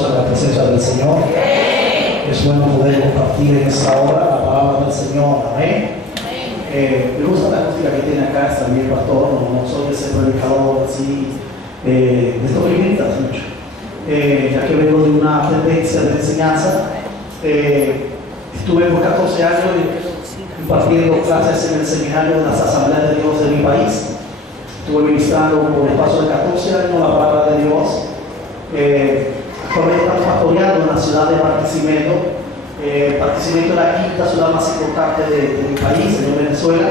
bienvenidos a la presencia del Señor. Es bueno poder compartir en esta hora la palabra del Señor. Amén. Me gusta la música que tiene acá, está bien, pastor. No soy ese predicador así, de esto me gritas mucho. Ya que vengo de una tendencia de enseñanza, estuve por 14 años impartiendo clases en el seminario de las Asambleas de Dios de mi país. Estuve ministrando por el paso de 14 años la palabra de Dios. Actualmente estamos pastoreando en la ciudad de Barquisimeto. Barquisimeto es la quinta ciudad más importante de mi país, en Venezuela.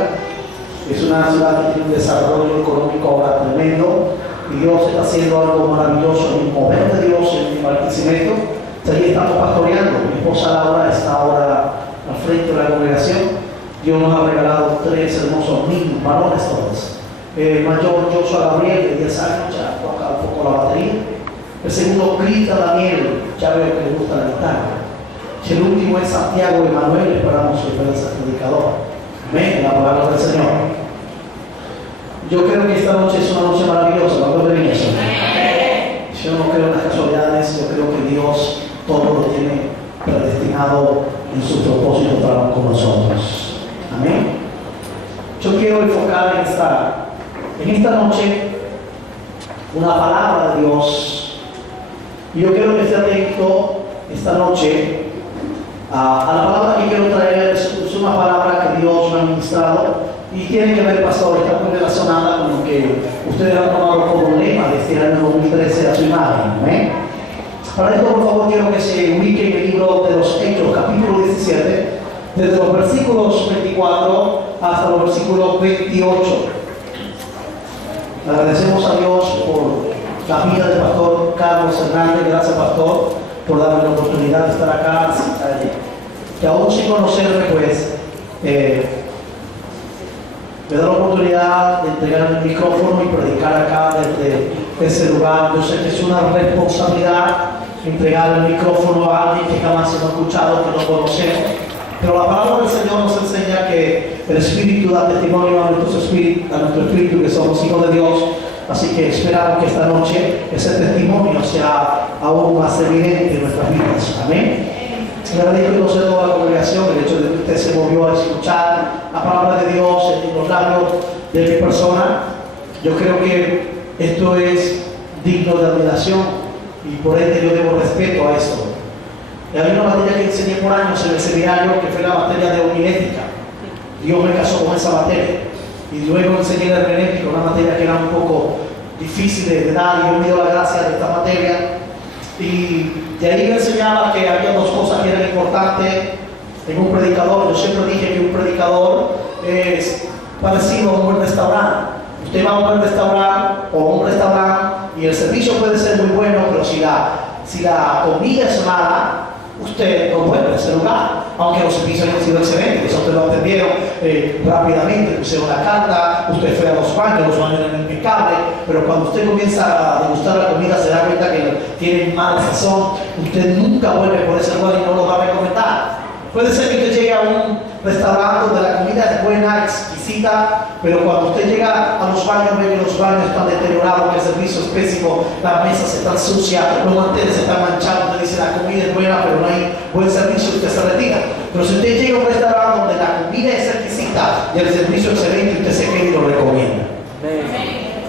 Es una ciudad que tiene un desarrollo económico ahora tremendo. Y Dios está haciendo algo maravilloso en el mover de Dios en Barquisimeto. Allí estamos pastoreando. Mi esposa Laura está ahora al frente de la congregación. Dios nos ha regalado 3 hermosos niños, varones todos. Mayor Joshua Gabriel, de 10 años, ya toca un poco la batería. El segundo, Crita Daniel, ya veo que le gusta la guitarra. Y el último es Santiago Emanuel, esperamos que pueda ser predicador. Amén, la palabra del Señor. Yo creo que esta noche es una noche maravillosa, la gloria de Dios. Yo no creo en las casualidades, yo creo que Dios todo lo tiene predestinado en su propósito para con nosotros. Amén. Yo quiero enfocar en esta noche una palabra de Dios. Y yo quiero que esté atento esta noche a la palabra que quiero traer. Es una palabra que Dios me ha ministrado y tiene que ver, pastor, está muy relacionada con lo que ustedes han tomado como lema de este año 2013 a su imagen. ¿Amén? Para esto, por favor, quiero que se ubique en el libro de los Hechos, capítulo 17, desde los versículos 24 hasta los versículos 28. Agradecemos a Dios por la vida del pastor Carlos Hernández. Gracias, pastor, por darme la oportunidad de estar acá. Que aún sin conocerme, pues, me da la oportunidad de entregar el micrófono y predicar acá desde ese lugar. Yo sé que es una responsabilidad entregar el micrófono a alguien que jamás hemos escuchado, que no conocemos. Pero la palabra del Señor nos enseña que el Espíritu da testimonio a nuestro espíritu que somos hijos de Dios. Así que esperamos que esta noche ese testimonio sea aún más evidente en nuestras vidas. Amén. Le agradezco a toda la congregación el hecho de que usted se movió a escuchar la palabra de Dios en los labios de mi persona. Yo creo que esto es digno de admiración y por ende yo debo respeto a esto. Hay una materia que enseñé por años en el seminario que fue la materia de homilética. Dios me casó con esa materia. Y luego enseñé la hermenéutica, una materia que era un poco difícil de dar, y yo me dio la gracia de esta materia. Y de ahí me enseñaba que había 2 cosas que eran importantes en un predicador. Yo siempre dije que un predicador es parecido a un buen restaurante. Usted va a un buen restaurante o a un restaurante y el servicio puede ser muy bueno, pero si la comida es mala, usted no vuelve a ese lugar, aunque los servicios hayan sido excelentes. Usted lo atendieron rápidamente, pusieron la carta, usted fue a los baños eran impecables, pero cuando usted comienza a degustar la comida se da cuenta que tiene mala sazón. Usted nunca vuelve por ese lugar y no lo va a recomendar. Puede ser que usted llegue a un restaurante donde la comida es buena, exquisita, pero cuando usted llega a los baños, ve que los baños están deteriorados, que el servicio es pésimo, las mesas están sucias, los manteles están manchados. Usted dice la comida es buena, pero no hay buen servicio, usted se retira. Pero si usted llega a un restaurante donde la comida es exquisita y el servicio excelente, usted se queda y lo recomienda.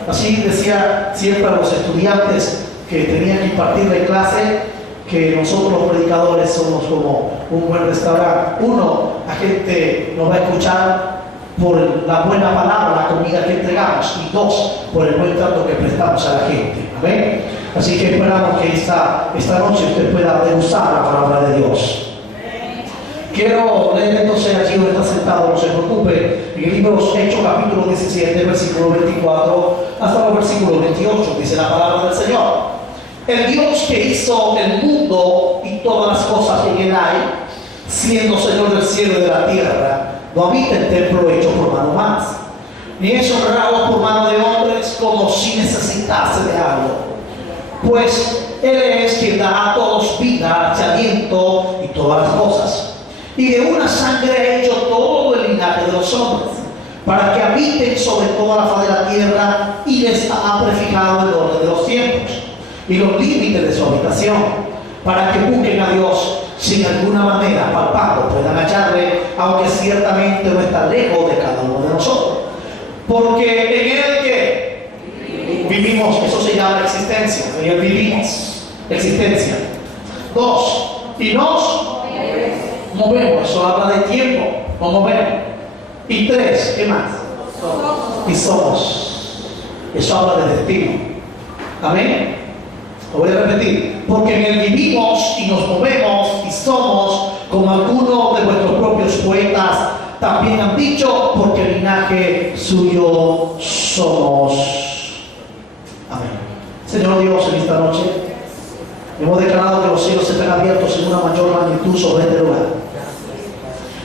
Así decía siempre a los estudiantes que tenían que impartirle clase, que nosotros los predicadores somos como un buen restaurante. Uno, la gente nos va a escuchar por la buena palabra, la comida que entregamos, y 2, por el buen trato que prestamos a la gente. Amén. Así que esperamos que esta noche usted pueda degustar la palabra de Dios. Quiero leer entonces allí donde está sentado, no se preocupe, en el libro de los Hechos, capítulo 17, versículo 24 hasta el versículo 28, dice la palabra del Señor. El Dios que hizo el mundo y todas las cosas que en él hay, siendo Señor del cielo y de la tierra, no habita en templo hecho por mano humana, ni es honrado por mano de hombres como si necesitase de algo. Pues Él es quien da a todos vida, aliento y todas las cosas. Y de una sangre ha hecho todo el linaje de los hombres, para que habiten sobre toda la faz de la tierra, y les ha prefijado el orden de los tiempos y los límites de su habitación, para que busquen a Dios si en alguna manera, palpando, puedan hallarle, aunque ciertamente no está lejos de cada uno de nosotros. Porque en Él que vivimos, eso se llama existencia, en Él vivimos, existencia. 2, y nos movemos, eso habla de tiempo, nos movemos. Y 3, ¿qué más? Y somos, eso habla de destino. Amén. Lo voy a repetir, porque en Él vivimos y nos movemos y somos, como algunos de vuestros propios poetas también han dicho, porque el linaje suyo somos. Amén. Señor Dios, en esta noche hemos declarado que los cielos se están abiertos en una mayor magnitud sobre este lugar.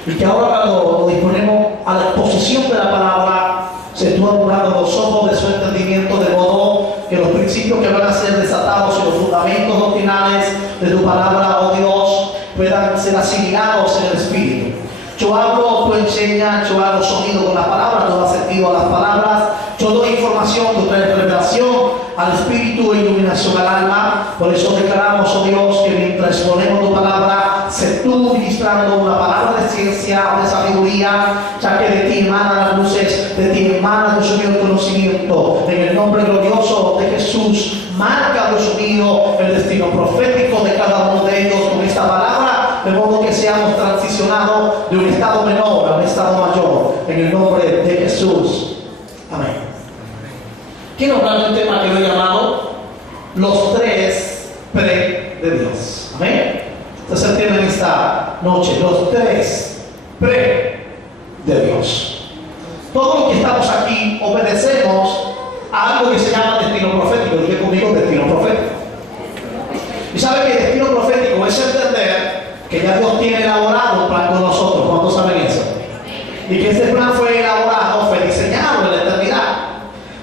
Y que ahora cuando nos disponemos a la exposición de la palabra, se tú alumbrando los ojos de su entendimiento, de modo que los principios que van a ser desatados y los fundamentos doctrinales de tu palabra, oh Dios, puedan ser asimilados en el Espíritu. Yo hablo, tú enseñas, yo hago sonido con las palabras, tú das sentido a las palabras, yo doy información, tú traes revelación al Espíritu e iluminación al alma. Por eso declaramos, oh Dios, que mientras exponemos tu palabra, sé tú ministrando una palabra de ciencia, de sabiduría, ya que de ti emanan las luces, de ti emana, Dios mío, el conocimiento. En el nombre glorioso de Jesús, marca, Dios mío, el destino profético de cada uno de ellos con esta palabra, de modo que seamos transicionados de un estado menor a un estado mayor, en el nombre de Jesús. Amén. Quiero hablar de un tema que lo he llamado los 3 pre de Dios. Amén. Este es el tema en esta noche, los 3 pre de Dios. Todos los que estamos aquí obedecemos a algo que se llama destino profético. Dije conmigo, destino profético. Y sabe que el destino profético es entender que ya Dios tiene elaborado un plan con nosotros. ¿Cuántos saben eso? Y que ese plan fue elaborado, fue diseñado en la eternidad.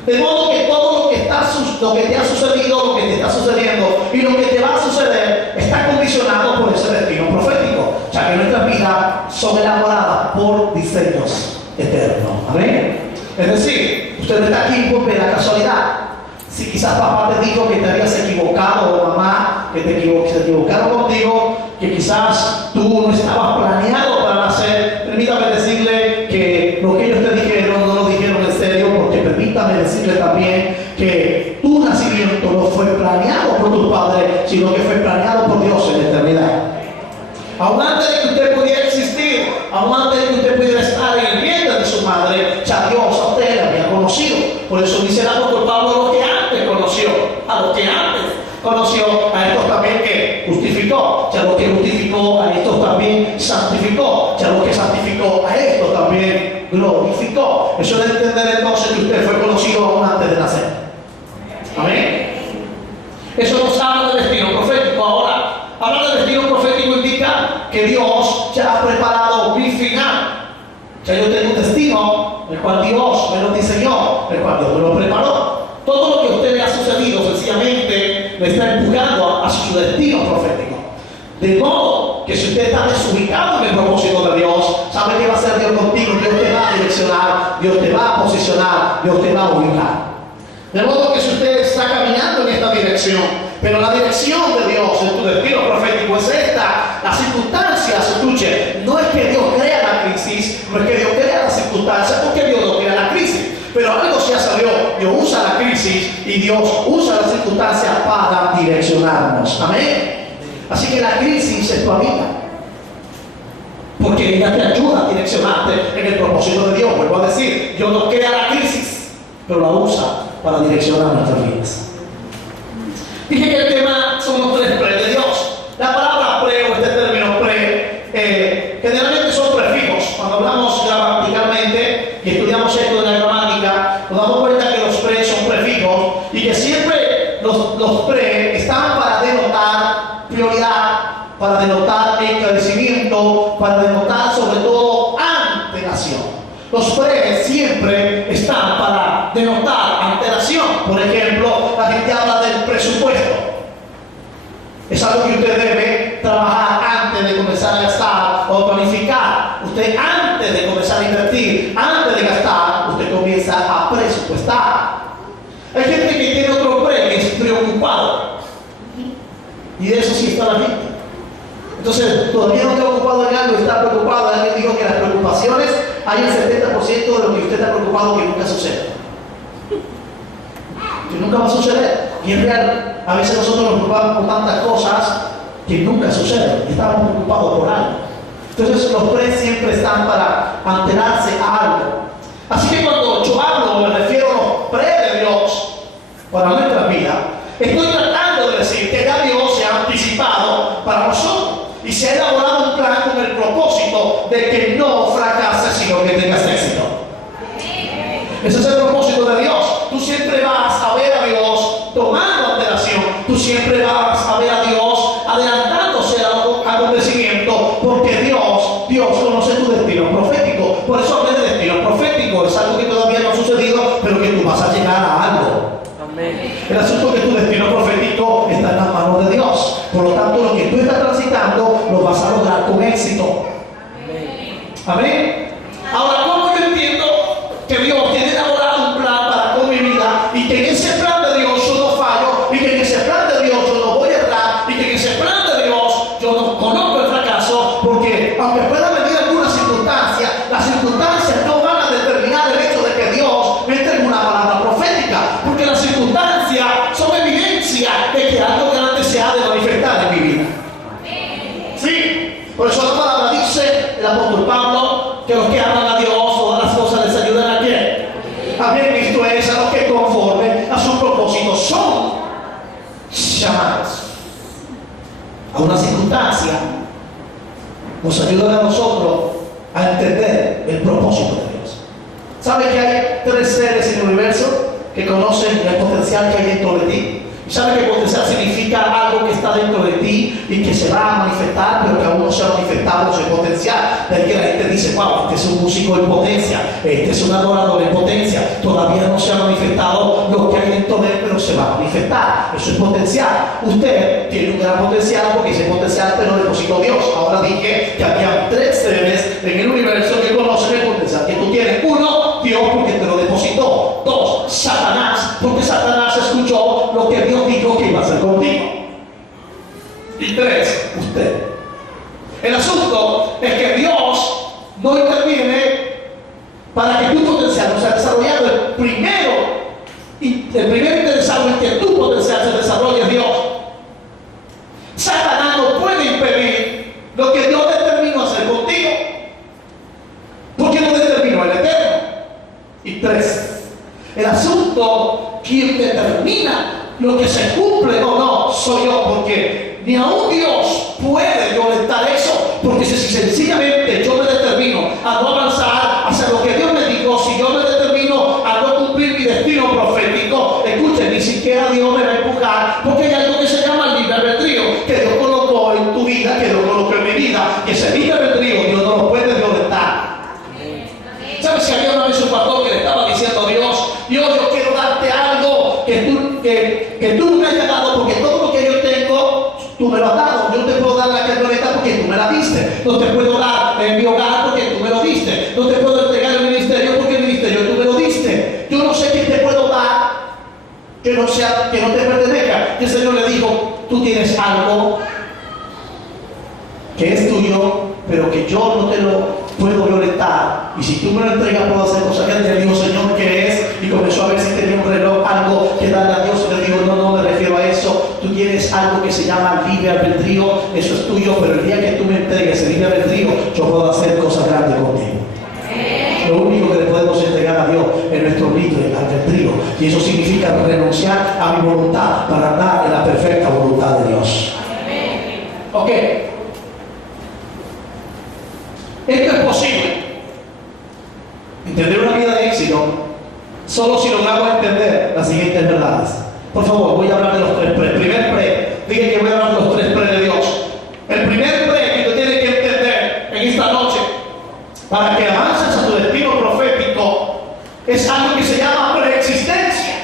De modo que todo lo que te ha sucedido, lo que te está sucediendo y lo que te va a suceder está condicionado por ese destino profético, ya que nuestras vidas son elaboradas por diseños eternos. Amén. Es decir, usted no está aquí por la casualidad. Si quizás papá te dijo que te habías equivocado, o mamá, que se equivocaron contigo, que quizás tú no estabas planeado para nacer, permítame decirle que lo que ellos te dijeron no lo dijeron en serio, porque permítame decirle también que tu nacimiento no fue planeado por tus padres, sino que fue planeado por Dios en la eternidad. Aún antes de que usted pudiera existir, aún antes de que usted pudiera estar en el vientre de su madre, ya Dios a usted le había conocido. Por eso dice el apóstol Pablo, lo que antes conoció, a los que antes conoció, a estos también que justificó, ya lo que justificó, a estos también santificó, ya lo que santificó, a estos también glorificó. Eso de entender entonces que usted fue conocido aún antes de nacer. Amén. Eso nos habla del destino profético. Ahora, hablar del destino profético indica que Dios ya ha preparado mi final. Ya yo tengo un destino, el cual Dios me lo diseñó, el cual Dios me lo preparó. Todo lo que a usted le ha sucedido sencillamente le está empujando a su destino profético. De modo que si usted está desubicado en el propósito de Dios, sabe que va a ser Dios contigo, Dios te va a direccionar, Dios te va a posicionar, Dios te va a ubicar. De modo que si usted está caminando en esta dirección, pero la dirección de Dios en tu destino profético es esta, las circunstancias, escuche, no es que Dios crea la crisis, no es que Dios crea las circunstancias, porque Dios no crea la crisis. Pero algo se hace Dios usa la crisis y Dios usa las circunstancias para direccionarnos. Amén. Así que la crisis es tu amiga, porque ella te ayuda a direccionarte en el propósito de Dios. Vuelvo a decir, Dios no crea la crisis, pero la usa para direccionar nuestras vidas. Dije que el tema son los 3 pre de Dios. La palabra pre o este término pre generalmente son prefijos. Cuando hablamos gramaticalmente y estudiamos esto de la gramática, nos damos cuenta que los pre son prefijos y que siempre los pre están para denotar prioridad, para denotar esclarecimiento, para denotar sobre todo antelación. Los pre siempre están para denotar antelación. Por ejemplo, la gente habla del presupuesto. Es algo que usted debe trabajar antes de comenzar a gastar o planificar. Usted antes de comenzar a invertir, antes de gastar, usted comienza a presupuestar. Hay gente que tiene otro pre, que es preocupado. Y de eso sí está la gente. Entonces, todavía no está ocupado en algo, está preocupado. Alguien dijo que las preocupaciones hay el 70% de lo que usted está preocupado que nunca sucede. Que nunca va a suceder. Y es real. A veces nosotros nos preocupamos por tantas cosas que nunca suceden. Y estamos preocupados por algo. Entonces, los pre siempre están para antenerse a algo. Así que cuando yo hablo, me refiero a los pre de Dios para nuestra vida, estoy tratando de decir que ya Dios se ha anticipado para nosotros y se ha elaborado un plan con el propósito de que no fracases, sino que tengas éxito. Ese es el propósito de Dios. Tú siempre vas a ver a Dios tomando antelación. Tú siempre vas a ver a Dios adelantándose al acontecimiento, porque Dios conoce tu destino profético. Por eso hablé de destino profético. Es algo que todavía no ha sucedido, pero que tú vas a llegar a algo. El asunto es que tu destino profético está en las manos de Dios. Por lo tanto, lo que tú estás transitando lo vas a lograr con éxito. Amén. Ahora, ¿cómo yo entiendo que Dios tiene elaborado un plan para con mi vida y que en ese plan de Dios yo no fallo y que en ese plan de Dios yo no voy a errar y que en ese plan de Dios yo no conozco el fracaso? Porque aunque pueda venir alguna circunstancia, las circunstancias no van a determinar el hecho de que Dios me entregue una palabra profética, porque las circunstancias son evidencia de que algo grande se ha de manifestar en mi vida. Sí, por eso la palabra dice, el apóstol Pablo, que los que aman a Dios, todas las cosas les ayudan a quién. Amén. Esto es a los que conforme a su propósito son llamados. A una circunstancia nos ayudan a nosotros a entender el propósito de Dios. ¿Sabe que hay 3 seres en el universo que conocen el potencial que hay dentro de ti? ¿Sabe que potencial significa algo que está dentro de ti y que se va a manifestar, pero que aún no se ha manifestado ese potencial? De ahí que la gente dice, wow, este es un músico en potencia, este es un adorador en potencia. Todavía no se ha manifestado lo que hay dentro de él, pero se va a manifestar. Eso es potencial. Usted tiene un gran potencial porque ese potencial te lo depositó Dios. Ahora dije que había 3 seres en el universo que conocen el potencial que tú tienes. 1, Dios, porque te lo depositó. 2, Satanás, porque Satanás escuchó lo que Dios dijo que iba a hacer contigo. Y 3, usted. El asunto es que Dios no interviene para que tu potencial no sea desarrollado. El primer interesado en que tu potencial se desarrolle es Dios. Satanás no puede impedir lo que Dios determinó hacer contigo, porque lo determinó el Eterno. Y 3, el asunto, quien determina lo que se cumple o no soy yo, porque ni aún Dios puede violentar eso, porque si sencillamente yo me determino a no avanzar hacia lo que Dios me dijo, si yo me determino a no cumplir mi destino profético, escuchen, ni siquiera Dios me va a empujar, porque hay algo que se llama libre albedrío, que Dios colocó en tu vida, que Dios colocó en mi vida, y ese libre albedrío Dios no lo puede violentar. ¿Sabes si había una vez un pastor que le estaba diciendo a Dios, yo quiero darte algo que tú me hayas dado, porque todo lo que yo tengo, tú me lo has dado? Yo no te puedo dar la camioneta porque tú me la diste, no te puedo dar mi hogar porque tú me lo diste, no te puedo entregar el ministerio porque el ministerio tú me lo diste. Yo no sé qué te puedo dar que no te pertenezca. Y el Señor le dijo, tú tienes algo que es tuyo, pero que yo no te lo puedo violentar, y si tú me lo entregas puedo hacer cosas que le digo, Señor, ¿qué es? Y comenzó a ver si tenía un reloj, algo que darle a Dios, y le digo, no me refiero a eso. Tú tienes algo que se llama libre albedrío, eso es tuyo, pero el día que tú me entregues el libre albedrío, yo puedo hacer cosas grandes contigo. Lo único que le podemos entregar a Dios es nuestro libre albedrío, y eso significa renunciar a mi voluntad para andar en la perfecta voluntad de Dios. Ok. Esto es posible. Entender una vida de éxito solo si logramos entender las siguientes verdades. Por favor, voy a hablar de los 3 pre. Primer pre, dije que voy a hablar de los 3 pre de Dios. El primer pre que tú tienes que entender en esta noche para que avances a tu destino profético es algo que se llama preexistencia.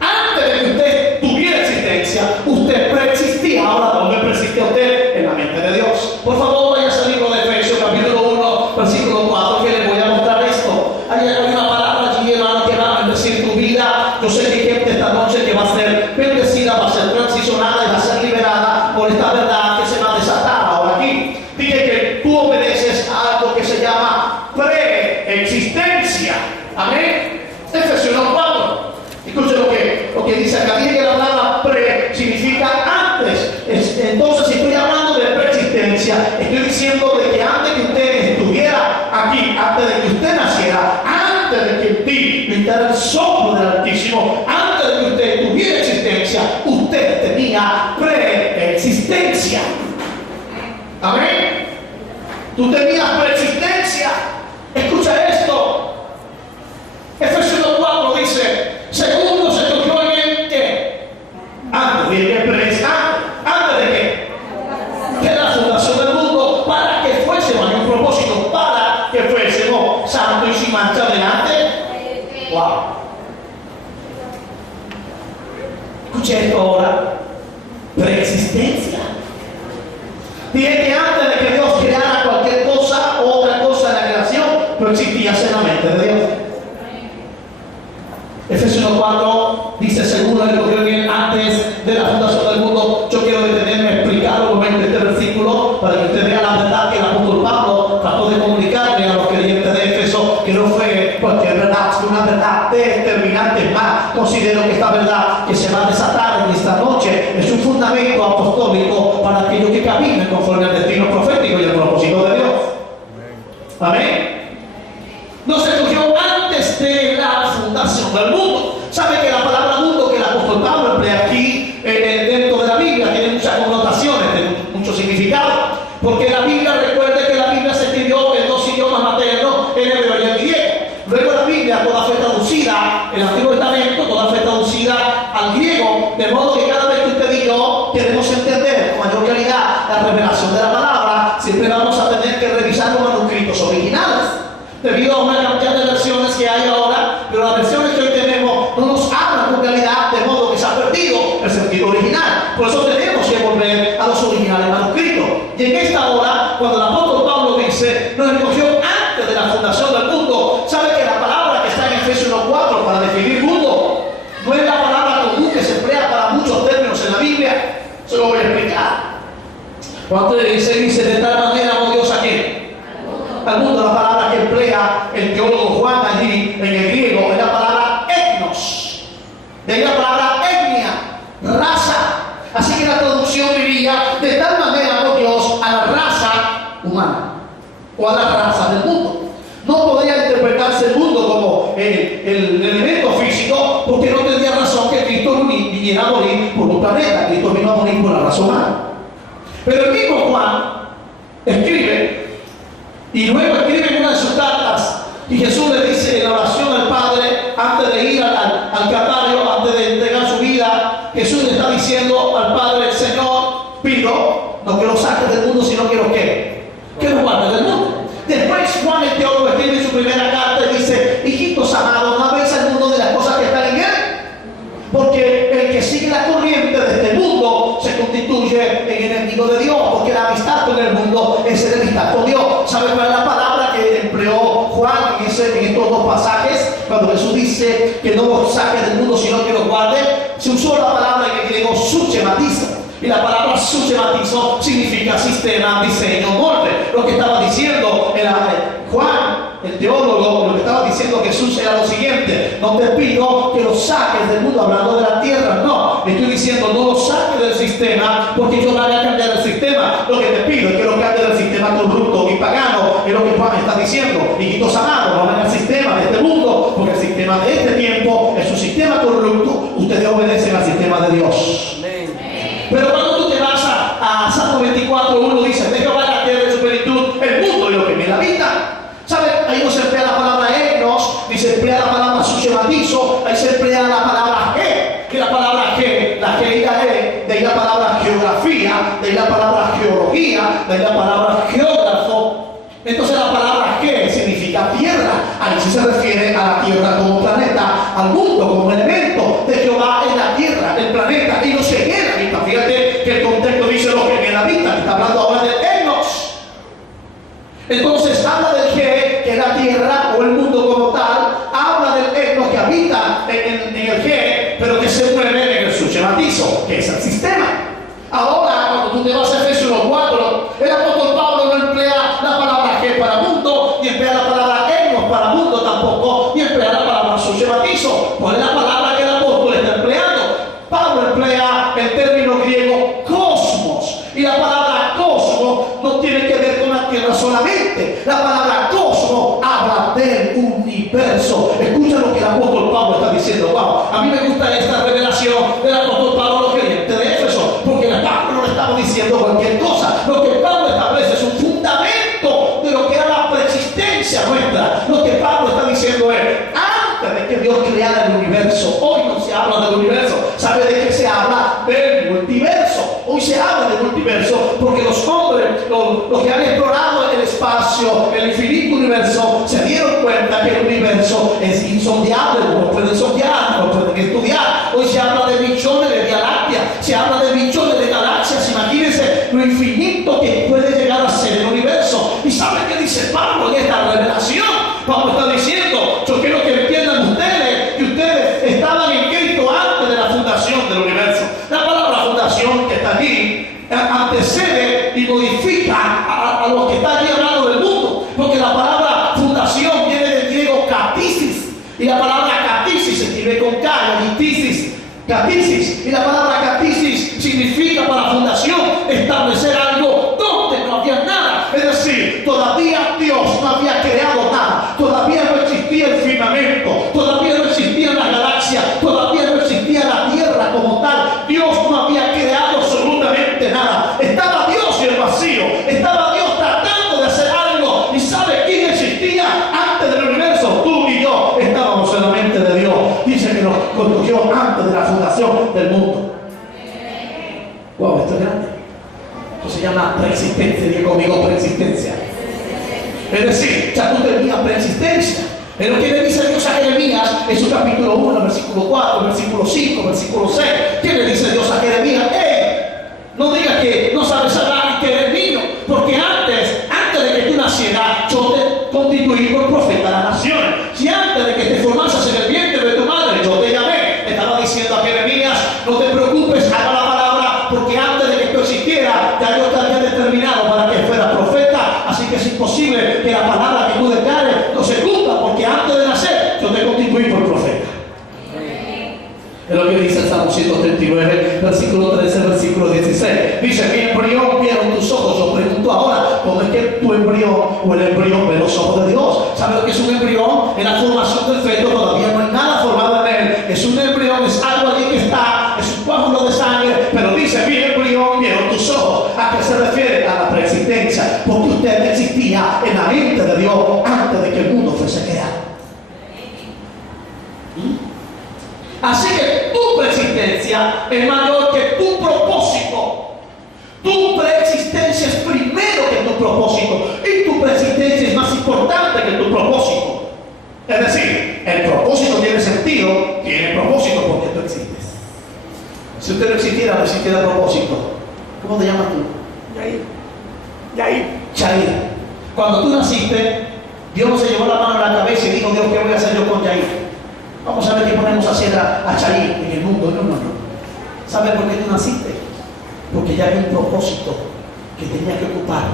Antes de que usted tuviera existencia, usted preexistía. Ahora, ¿dónde preexiste usted? En la mente de Dios. Por favor, vaya al libro de Efesios, capítulo 1, versículo 4, que les voy a mostrar esto. Hay una palabra allí, hermano, que va a bendecir tu vida. Yo sé que hay gente esta noche que va a ser bendecida, va a ser transicionada y va a ser liberada preexistencia. Amén. Tú tenías preexistencia. Escucha esto. Efesios 4 dice: segundo se escogió en él que antes de que antes de que de la fundación del mundo, para que fuésemos, hay un propósito, para que fuésemos santos y sin mancha delante. Wow. Escuche esto ahora. Preexistencia. Dije que antes de que Dios creara cualquier cosa o otra cosa en la creación, no existía en la mente de Dios. Efesios 4 dice: seguro que cogió bien antes de la fundación del mundo. Yo quiero detenerme a explicar un momento este versículo para que usted vea la verdad que el apóstol Pablo trató de comunicarle a los creyentes de Éfeso, que no fue cualquier verdad, sino una verdad determinante. Más, considero que esta verdad que se va a desatar en esta noche es un fundamento apostólico para aquellos que caminen conforme al destino profético y el propósito de Dios. Amén. No se cogió antes de la fundación del mundo. ¿Sabe que la palabra mundo que el apóstol Pablo emplea aquí dentro de la Biblia tiene muchas connotaciones, tiene mucho significado? Porque la Biblia, recuerde que la Biblia se escribió en dos idiomas maternos, en hebreo y en griego. Luego la Biblia toda fue traducida, el Antiguo Testamento toda fue traducida al griego, de modo que cada vez que usted y yo queremos entender con mayor claridad la revelación de la palabra, siempre vamos a tener que revisar los manuscritos originales, debido a una cantidad de versiones que hay ahora, pero las versiones que hoy tenemos no nos hablan con claridad, de modo que se ha perdido el sentido original. Por eso tenemos que volver a los originales manuscritos. Y en esta hora, cuando el apóstol Pablo dice: nos escogió antes de la fundación del mundo, sabe que la palabra que está en Efesios 4 para definir mundo no es la palabra común que se emplea para muchos términos en la Biblia. Se lo voy a explicar. Cuando se dice: de tal manera amó Dios a quién? Al mundo. La palabra que emplea el teólogo Juan allí en el griego es la palabra etnos. De ahí la palabra etnia, raza. Así que la traducción diría: de tal manera amó Dios a la raza humana o a la raza del mundo. No podría interpretarse el mundo como el elemento físico, porque no tendría razón que Cristo viniera a morir por un planeta. Cristo vino a morir por la raza humana. Pero el mismo Juan escribe, y luego escribe en una de sus cartas, y Jesús le dice en la oración al Padre, antes de ir al Calvario, antes de entregar su vida, Jesús le está diciendo al Padre: Señor, pido, no que lo saques del mundo, sino que lo lo guardes del mundo. Después Juan el teólogo escribe en su primera carta y dice: hijitos amados, no améis al mundo de las cosas que están en él, porque el que sigue la corriente de este mundo se constituye en enemigo de Dios, porque la amistad con el mundo es enemistad con Dios. ¿Sabe cuál es la palabra que empleó Juan en estos dos pasajes? Cuando Jesús dice que no los saque del mundo, sino que los guarde, se usó la palabra en el griego suchematizo. Y la palabra suchematizo significa sistema, diseño, molde. Lo que estaba diciendo Juan, el teólogo, lo que estaba diciendo Jesús era lo siguiente: no te pido que lo saques del mundo, hablando de la tierra, no. Le estoy diciendo: no lo saques del sistema, porque yo voy a cambiar el sistema. Lo que te pido es que lo cambies del sistema corrupto y pagano. Es lo que Juan está diciendo: hijitos amados, no vayan al sistema de este mundo, porque el sistema de este tiempo es un sistema corrupto. Ustedes obedecen al sistema de Dios. Pero cuando tú te vas a Salmo 24:1, dice: de Jehová la tierra y su plenitud, el mundo y lo que en él habita. ¿Sabe? Ahí no se emplea la palabra etnos, ni se emplea la palabra suchematizo, ahí se emplea la palabra ge, que la palabra ge, la ge y la e, de ahí la palabra geografía, de ahí la palabra geología, de ahí la palabra geógrafo. Entonces la palabra ge significa tierra. Ahí sí se refiere a la tierra como planeta, al mundo como elemento. De Jehová es la tierra, el planeta, y no se queda. Fíjate que el contexto dice lo que en él habita. Está hablando ahora del etnos. Entonces habla del que es la tierra o el mundo como tal. Habla del etnos que habita en el que, pero que se mueve en el suchematizo, que es el sistema. Ahora, cuando tú te vas a Efesios 4, el apóstol Pablo no emplea la palabra que para mundo, ni emplea la palabra etnos para mundo tampoco, ni emplea la palabra suchematizo. ¿Cuál es la palabra que el apóstol está empleando? Pablo emplea el término griego cosmos, y la palabra cosmos no tiene que ver con la tierra solamente. La palabra cosmos habla del universo. Escucha lo que el apóstol Pablo está diciendo. Wow, a mí me gusta esta revelación del apóstol Pablo a los creyentes de Éfeso, porque Pablo no estaba estamos diciendo cualquier cosa. Lo que Pablo establece es un fundamento de lo que era la preexistencia nuestra. Lo que Pablo está diciendo es, antes de que Dios creara el universo, hoy no se habla del universo. ¿Sabe de qué se habla? Del multiverso. Hoy se habla del multiverso porque los hombres, los que han explorado el espacio, el infinito universo, se dieron cuenta que el universo es insondable. No pueden sondear, no pueden estudiar. Hoy se habla de millones de vía láctea, se habla de millones de galaxias. Imagínense lo infinito que puede llegar a ser el universo. ¿Y saben qué dice Pablo en esta revelación? Pablo está diciendo, yo quiero que entiendan ustedes que ustedes estaban en Cristo antes de la fundación del universo. La palabra fundación que está aquí antecede y modifica a lo que está aquí hablando del mundo, porque la palabra fundación viene del griego katisis, y la palabra katisis se escribe con K, katisis, y la palabra katisis significa para fundación establecer algo donde no había nada. Es decir, todavía Dios no había creado nada, todavía no existía el firmamento, todavía no existían las galaxias, todavía no existía la tierra como tal. Dios no había creado absolutamente nada. Estaba Dios en el vacío, estaba Dios tratando de hacer algo. ¿Y sabe quién existía antes del universo? Tú y yo estábamos en la mente de Dios. Dice que nos condujo antes de la fundación del mundo. Wow, esto es grande. Esto se llama preexistencia. Diga conmigo, preexistencia. Es decir, ya tú tenías preexistencia. Es lo que le dice Dios a Jeremías en su capítulo 1, versículo 4, versículo 5, versículo 6. ¿Qué le dice Dios a Jeremías? No digas que no sabes hablar y que eres niño, porque antes de que tú nacieras, yo te constituí por profeta a las naciones. Si antes de que te formases en el vientre de tu madre, yo te llamé. Estaba diciendo a Jeremías, no te preocupes, haga la palabra, porque antes de que tú existieras, ya yo te había determinado para que fueras profeta. Así que es imposible que la palabra que tú declares no se cumpla, porque antes de nacer, yo te constituí por profeta. Es lo que dice el Salmo 139, versículo 13, versículo 16. Dice, mi embrión vieron tus ojos. Yo pregunto ahora, ¿cómo es que tu embrión o el embrión ve los ojos de Dios? ¿Sabes lo que es un embrión? En la formación del feto todavía no hay nada formado en él. Es un embrión, es algo allí que está, es un coágulo de sangre. Pero dice, mi embrión vieron tus ojos. ¿A qué se refiere? A la preexistencia. Porque usted existía en la mente de Dios antes de que el mundo fuese creado. Así que tu preexistencia es mayor que tu propósito. Tu preexistencia es primero que tu propósito. Y tu preexistencia es más importante que tu propósito. Es decir, el propósito tiene sentido, tiene propósito porque tú existes. Si usted no existiera, no existiera propósito. ¿Cómo te llamas tú? Yair. Cuando tú naciste, Dios no se llevó la mano a la cabeza y dijo, Dios, ¿qué voy a hacer yo con Yair? Vamos a ver qué ponemos a hacer a Chair en el mundo. No. ¿Sabes por qué tú naciste? Porque ya había un propósito que tenía que ocupar.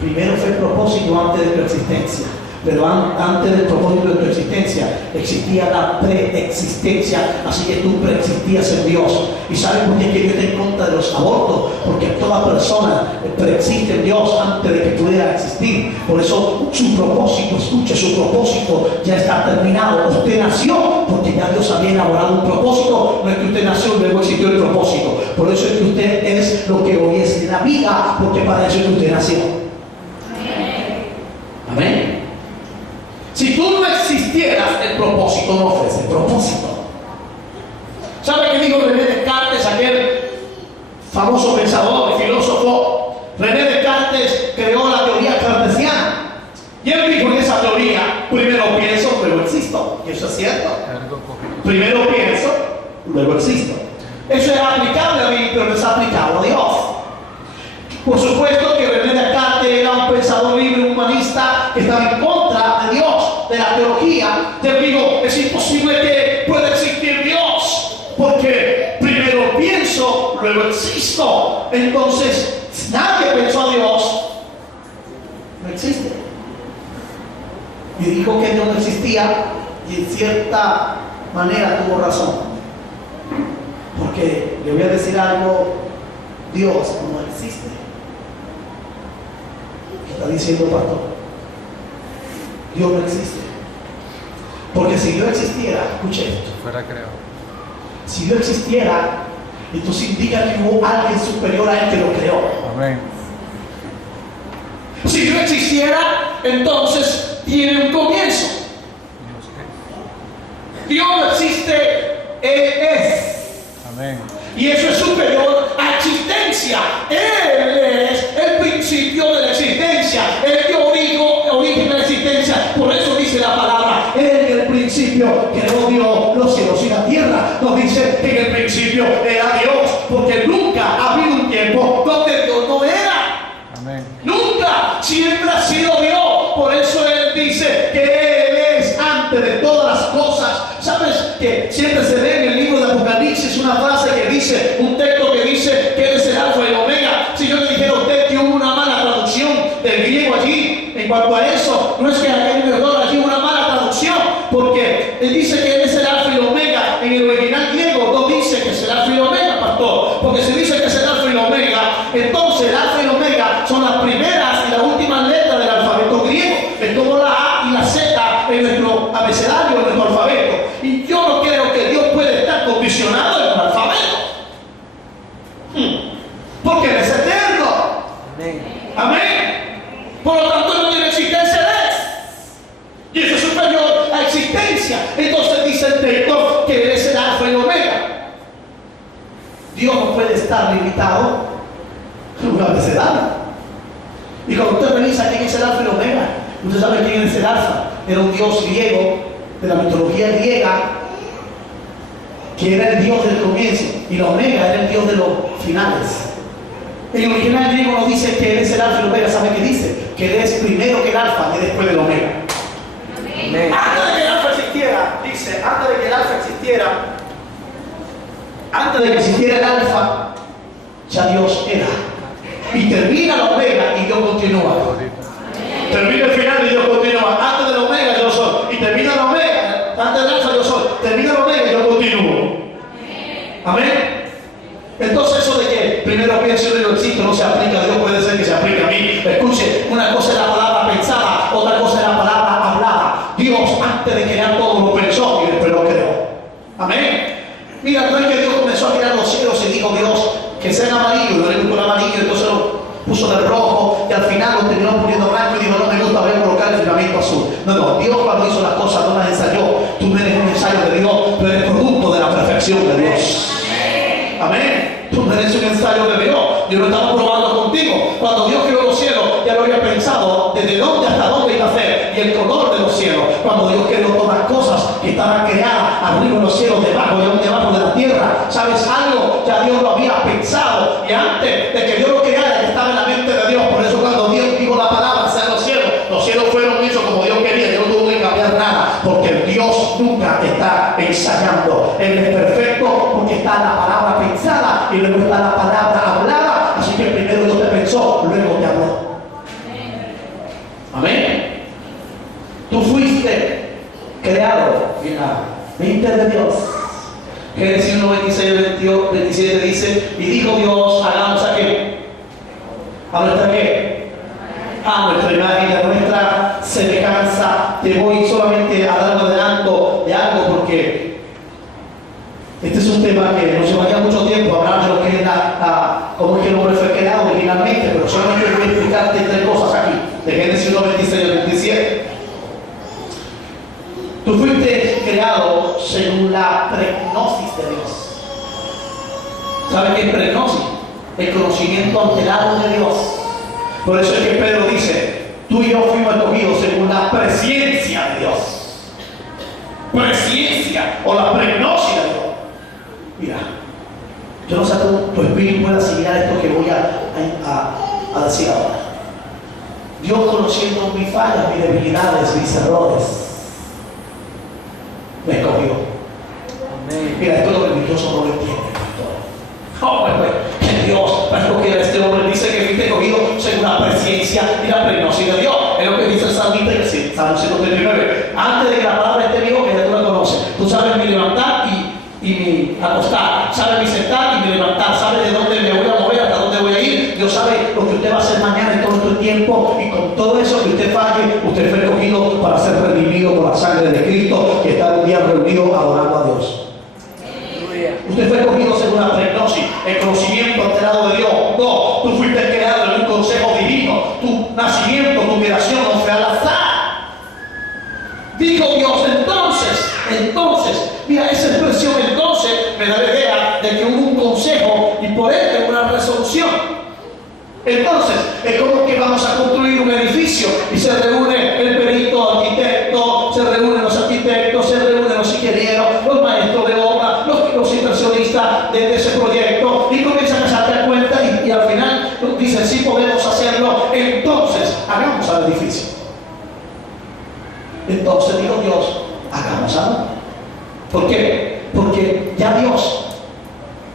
Primero fue el propósito antes de tu existencia. Pero antes del propósito de tu existencia existía la preexistencia, así que tú preexistías en Dios. ¿Y sabes por qué Dios está en contra de los abortos? Porque toda persona preexiste en Dios antes de que pudiera existir. Por eso su propósito, escuche, su propósito ya está terminado. Usted nació porque ya Dios había elaborado un propósito. No es que usted nació y luego existió el propósito. Por eso es que usted es lo que hoy es en la vida, porque para eso es que usted nació. Amén. Si tú no existieras, el propósito no ofrece propósito. ¿Sabe qué dijo René Descartes, aquel famoso pensador y filósofo? René Descartes creó la teoría cartesiana. Y él dijo en esa teoría, primero pienso, luego existo. Y eso es cierto. Primero pienso, luego existo. Eso es aplicable a mí, pero no es aplicable a Dios. Por supuesto que René Descartes era un pensador libre, humanista, que estaba en contra de Dios, de la teología. Él dijo, es imposible que pueda existir Dios, porque primero pienso, luego existo. Entonces, nadie pensó a Dios, no existe. Y dijo que Dios no existía, y en cierta manera tuvo razón. Porque le voy a decir algo, Dios no existe. Está diciendo pastor, Dios no existe. Porque si Dios existiera, escuche esto, fuera creado. si Dios existiera, entonces indica que hubo alguien superior a él que lo creó. Amén. Si no existiera, entonces tiene un comienzo. Dios no existe, Él es. Amén. Y eso es superior a existencia. Él es el principio de la existencia. Él dio origen a la existencia. Por eso dice la palabra, Él en el principio creó Dios los cielos y la tierra. Nos dice que en el principio era Dios, porque nunca ha habido un tiempo donde Dios no era. Amén. Nunca, siempre ha sido Dios. Por eso Él dice que Él es antes de todas las cosas. ¿Sabes que siempre se ve en el libro de Apocalipsis una frase que dice, un texto que dice que Él es el alfa y el omega? Si yo le dijera a usted que hubo una mala traducción del griego allí, en cuanto a eso, no es que hay un error allí, una mala traducción, porque Él dice que Él es el alfa y el omega. En el original griego no dice que es el alfa y el omega, pastor, porque si dice que es el alfa y el omega, entonces el alfa y el omega son las primeras y las últimas letras del alfabeto griego. Es como la A y la Z en nuestro abecedario, en nuestro alfabeto. Y yo no creo que Dios puede estar condicionado en un alfabeto. Porque Él es eterno. Amén. Amén. Por lo tanto, no tiene existencia de Él. Y eso es superior a existencia. Entonces dice el texto que Él es el alfa y el omega. Dios no puede estar limitado en un abecedario. Y cuando usted revisa quién es el alfa y el omega, usted sabe quién es el alfa. Era un dios griego, de la mitología griega, que era el dios del comienzo, y la omega era el dios de los finales. En el original griego no dice que Él es el alfa y el omega. ¿Sabe qué dice? Que Él es primero que el alfa y después del omega. Amén. Antes de que el alfa existiera, dice, antes de que el alfa existiera, antes de que existiera el alfa, ya Dios era. Y termina la omega y Dios continúa. Termina el final y Dios continúa. Antes de la omega yo soy. Y termina la omega. Antes del alfa yo soy. Termina la omega y yo continúo. Amén. Entonces eso de que primero pienso y luego existo no se aplica a Dios, puede ser que se aplique a mí. Escuche, una cosa es la palabra pensada, otra cosa es la palabra hablada. Dios antes de crear todo lo pensó y después lo creó. Amén. Mira, no es que Dios comenzó a crear los cielos y dijo Dios que sean amarillos, no le gustó el amarillo, entonces lo puso de rojo y al final lo terminó poniendo blanco y dijo no me gusta, voy a colocar el filamento azul. No, Dios cuando hizo las cosas no las ensayó. Tú no eres un ensayo de Dios, tú eres producto de la perfección de Dios. Amén. Tú no eres un ensayo de Dios. Dios lo estaba probando contigo. Cuando Dios creó los cielos, ya lo había pensado desde dónde hasta dónde iba a hacer y el color de los cielos. Cuando Dios creó todas las cosas que estaban creadas arriba en los cielos, debajo y aún debajo de la tierra, ¿sabes algo? Ya Dios lo había pensado. Y antes de que Dios lo creara, estaba en la mente de Dios. Por eso cuando Dios dijo la palabra, sean los cielos fueron hechos como Dios quería. Dios no tuvo que cambiar nada, porque Dios nunca está ensayando. Él es perfecto porque está la palabra pensada y luego está la palabra hablada. Así que primero Dios te pensó, luego te habló. Amén. Tú fuiste creado en la mente de Dios. Génesis 1, 26, 22, 27 dice, y dijo Dios, hagamos a qué. ¿A nuestra qué? A nuestra imagen y a nuestra semejanza. Te voy solamente a dar un adelanto de algo porque este es un tema que nos llevaría mucho tiempo hablar de lo que es cómo es que el hombre fue creado originalmente, pero solamente voy a explicarte tres cosas aquí, de Génesis 1, 26 y 27. Tú fuiste creado según la pregnosis de Dios. ¿Sabes qué es pregnosis? El conocimiento antelado de Dios. Por eso es que Pedro dice, tú y yo fuimos escogidos según la presciencia de Dios. Presciencia o la pregnosis de Dios. Mira, yo no sé si tu espíritu puede asimilar esto que voy a decir ahora. Dios, conociendo mis fallas, mis debilidades, mis errores, me escogió. Amén. Mira, esto es lo religioso no lo entiende, pastor. Que Dios va a escoger a este hombre. Dice que fuiste escogido según la presciencia y la pregnosis de Dios. Es lo que dice el salmista en el Salmo 139. Antes de que la palabra esté vivo, que ya tú la conoces. Tú sabes mi levantar y mi acostar. Sabes mi sentar y mi levantar. Sabes de dónde me voy a mover, hasta dónde voy a ir. Dios sabe lo que usted va a hacer mañana en todo el tiempo. Y con todo eso que usted falle, usted fue escogido para ser redimido por la sangre de Cristo, que está un día reunido adorando a Dios. Usted fue escogido según la pregnosis. el conocimiento alterado de Dios. No, tú fuiste creado en un consejo divino. Tu nacimiento, tu creación no fue al azar. Dijo Dios, entonces, mira, esa expresión entonces me da la idea de que hubo un consejo y por ende una resolución. Entonces, es como que vamos a construir un edificio y se reúne el perito, arquitecto, se reúnen los arquitectos, se reúnen los ingenieros, los maestros de obra, los inversionistas de ese proyecto y comienzan a sacar cuenta y al final dicen, sí podemos hacerlo, entonces hagamos al edificio. Entonces dijo Dios, hagamos algo. ¿Por qué? Porque ya Dios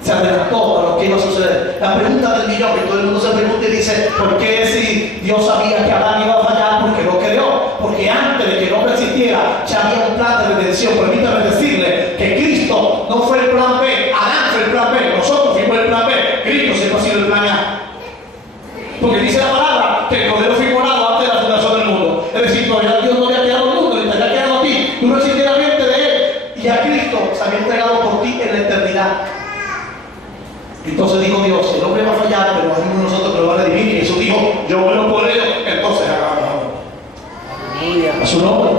se adelantó a lo que iba a suceder. La pregunta del millón, que todo el mundo se pregunta y dice, ¿por qué si Dios sabía que Adán iba a fallar? Porque lo creó. Porque antes de que el hombre existiera, ya había un plan de redención. Permítame decirle que Cristo no fue el plan B, Adán fue el plan B, nosotros fuimos el plan B, Cristo siempre ha sido el plan A. Porque dice la palabra que el Cordero fue inmolado antes de la fundación del mundo. Es decir, todavía Dios no había creado el mundo, ni te había creado a ti. Tú no existieras mente de Él. Y a Cristo se había entregado por ti en la eternidad. Entonces dijo Dios, el hombre va a fallar, pero hay uno de nosotros que lo va a redimir. Y Jesús dijo, yo vuelo por ello, entonces hagamos. A su nombre.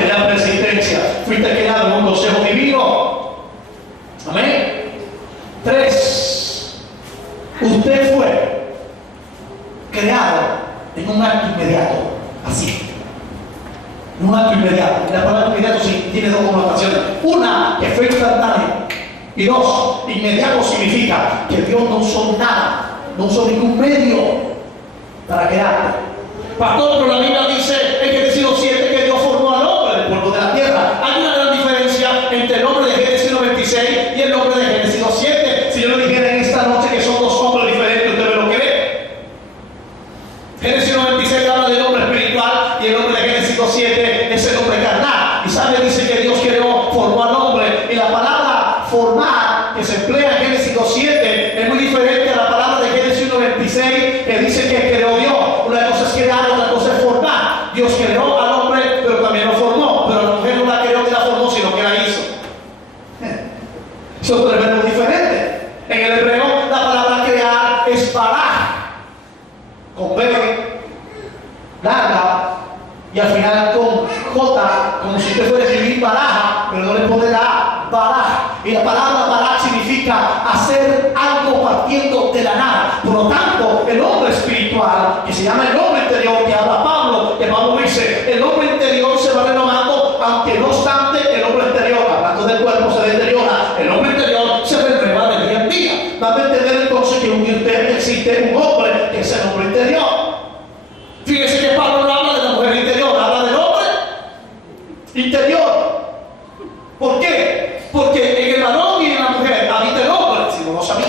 En la persistencia. Fuiste creado en un consejo divino. Amén. 3. Usted fue creado en un acto inmediato. Así. En un acto inmediato. La palabra inmediato sí tiene dos connotaciones. Una, que fue instantánea. Y 2, inmediato significa que Dios no usó nada, no usó ningún medio para crearte. Pastor, pero la Biblia dice en Génesis 7 que Dios formó al hombre del polvo de la tierra. Hay una gran diferencia entre el hombre de Génesis 96 y el hombre de Génesis 7. Si yo le dijera en esta noche que son dos hombres diferentes, ¿usted me lo cree? Génesis 96 habla del hombre espiritual y el hombre de Génesis 7 es el hombre carnal. Y sabe, dice que Dios creó, formó al hombre, y la palabra formar que se emplea en Génesis 7 es muy diferente a la palabra de Génesis 96 que dice que creó Dios. Una cosa es crear, otra cosa es formar. Dios creó al hombre, pero también lo formó. Pero la mujer no la creó ni la formó, sino que la hizo. Son tres verbos diferentes. En el hebreo la palabra crear es parar, con B larga y al final con J, como si usted fuera a escribir baraja, pero no le pone la A, baraja. Y la palabra baraja significa hacer algo partiendo de la nada. Por lo tanto, el hombre espiritual, que se llama el hombre interior, que habla Pablo, que Pablo dice, el hombre interior se va renovando, aunque no obstante el hombre exterior, hablando del cuerpo, se deteriora, el hombre interior se renueva de día en día. Dame a entender entonces que existe un hombre que es el hombre interior. Fíjese que Pablo no habla de la mujer interior, habla del hombre interior. ¿Por qué? Porque en el varón y en la mujer habita el hombre, si no lo sabía.